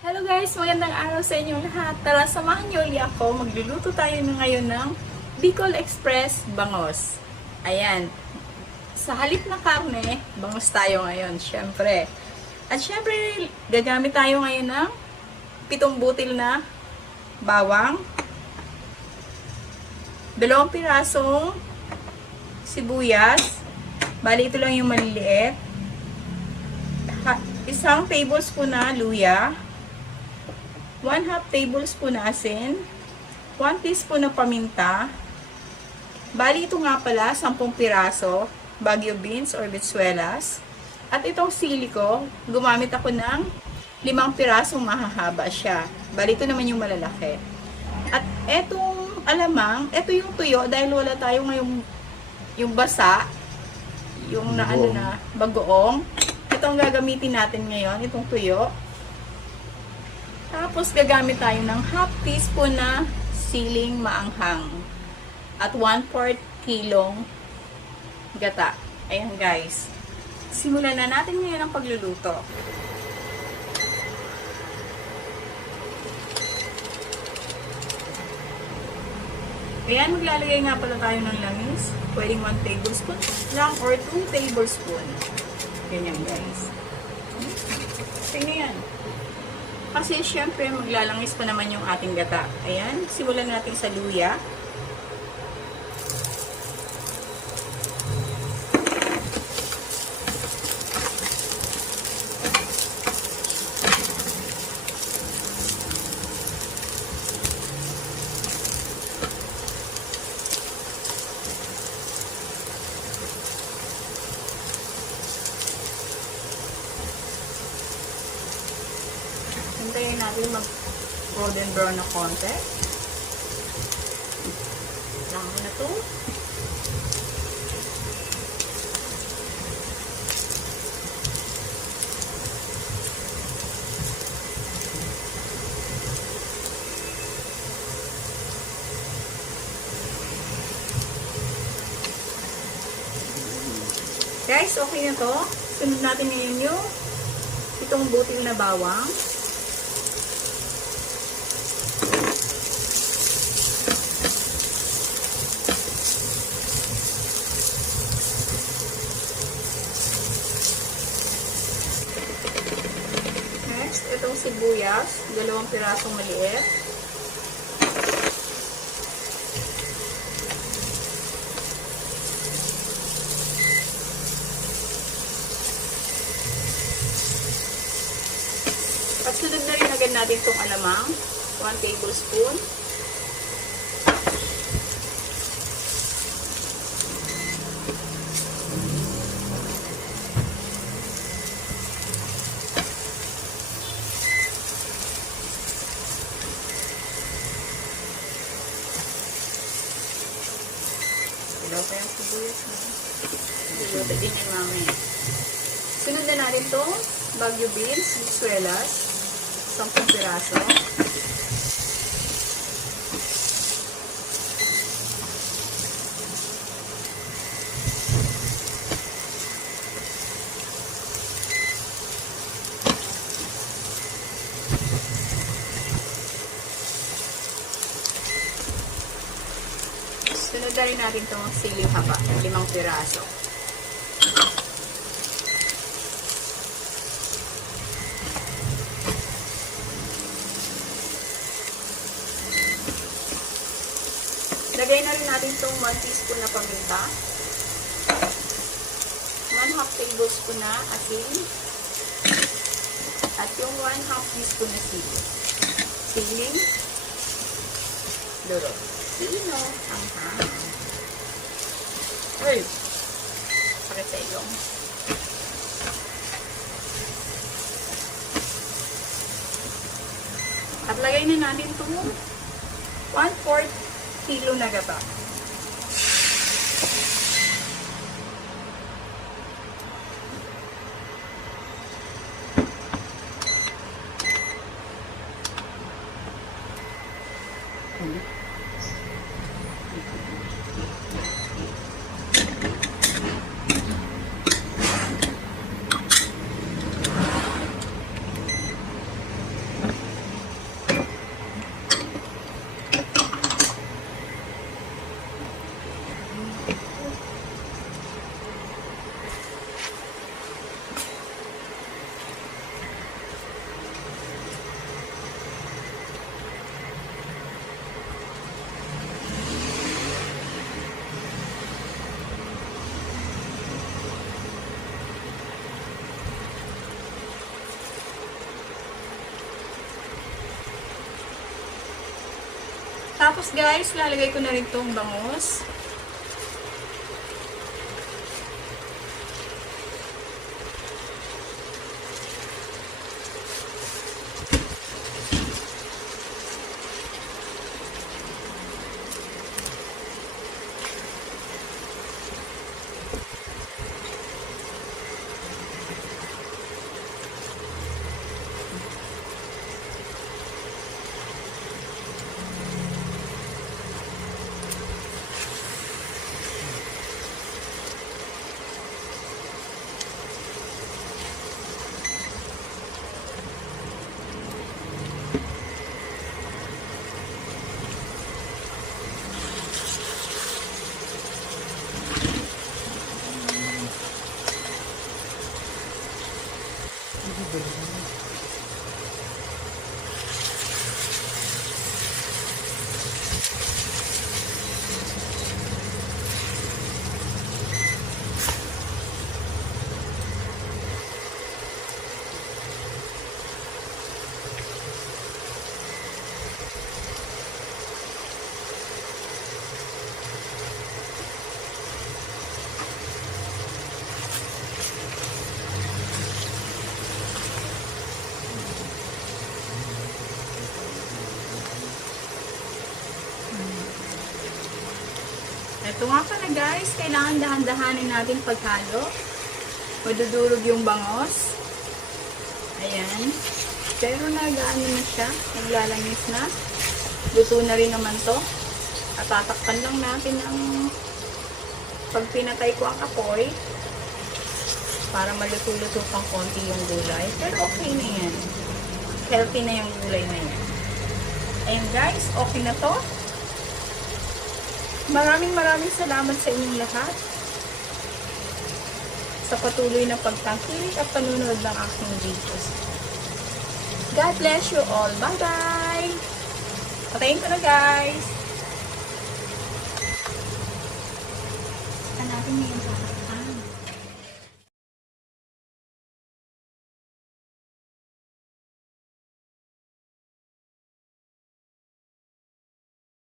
Hello guys! Magandang araw sa inyong lahat. Tara, samahan niyo ulit ako. Magluluto tayo ngayon ng Bicol Express Bangos. Ayan. Sa halip na karne, bangos tayo ngayon, syempre. At syempre, gagamit tayo ngayon ng 7 butil na bawang, 2 pirasong sibuyas, bali ito lang yung maliliit, 1 tablespoon na luya, 1/2 tablespoon na asin, 1 teaspoon na paminta, bali ito nga pala 10 piraso, Baguio beans or bitsuelas, at itong sili ko, gumamit ako ng 5 pirasong mahahaba siya, bali ito naman yung malalaki. At etong alamang, ito yung tuyo dahil wala tayo ngayong yung basa, yung na ano na bagoong. Ito ang gagamitin natin ngayon, itong tuyo. Tapos, gagamit tayo ng 1/2 teaspoon na siling maanghang. At 1/4 kilong gata. Ayan guys. Simulan na natin ngayon ang pagluluto. Ayan, maglalagay nga pala tayo ng langis. Pwedeng 1 tablespoon lang or 2 tablespoon. Ganyan guys. Tingnan yan. Kasi syempre maglalangis pa naman yung ating gata. Ayan, simulan natin sa luya. Hintayin natin mag-golden brown na konti. Lang na to. Guys, okay na to. Sunod natin ngayon yung itong butil na bawang. Itong sibuyas, 2 pirasong maliit. At sunod na rin agad natin itong alamang, 1 tablespoon. Ilaw pa yung sibuyas na. Luluto din yung mamaya. Sunod na natin itong Baguio beans, bitsuelas, 10 piraso. Sunod na rin natin itong siling haba, 5 piraso. Lagay na rin natin itong 1 teaspoon na paminta, 1/2 tablespoon na asin, at yung 1/2 teaspoon na sili. Siling luro. Sino ang hang? Uy! Sakit sa ilong. At lagay na natin itong 1/4 kilo na gata. Tapos guys, lalagay ko na rin itong bangus. Ito nga pala guys, kailangan dahan-dahanin natin paghalo. Madudurog yung bangos. Ayan. Pero nagaano na siya, naglalangis na. Luto na rin naman to. At tatakpan lang natin ang pag pinatay ko ang apoy para maluto-luto pang konti yung gulay. Pero okay na yan. Healthy na yung gulay na yan. Ayan guys, okay na to. Maraming salamat sa inyong lahat sa patuloy na pagtangkilik at panunod ng aking videos. God bless you all. Bye-bye! Patayin ko na guys!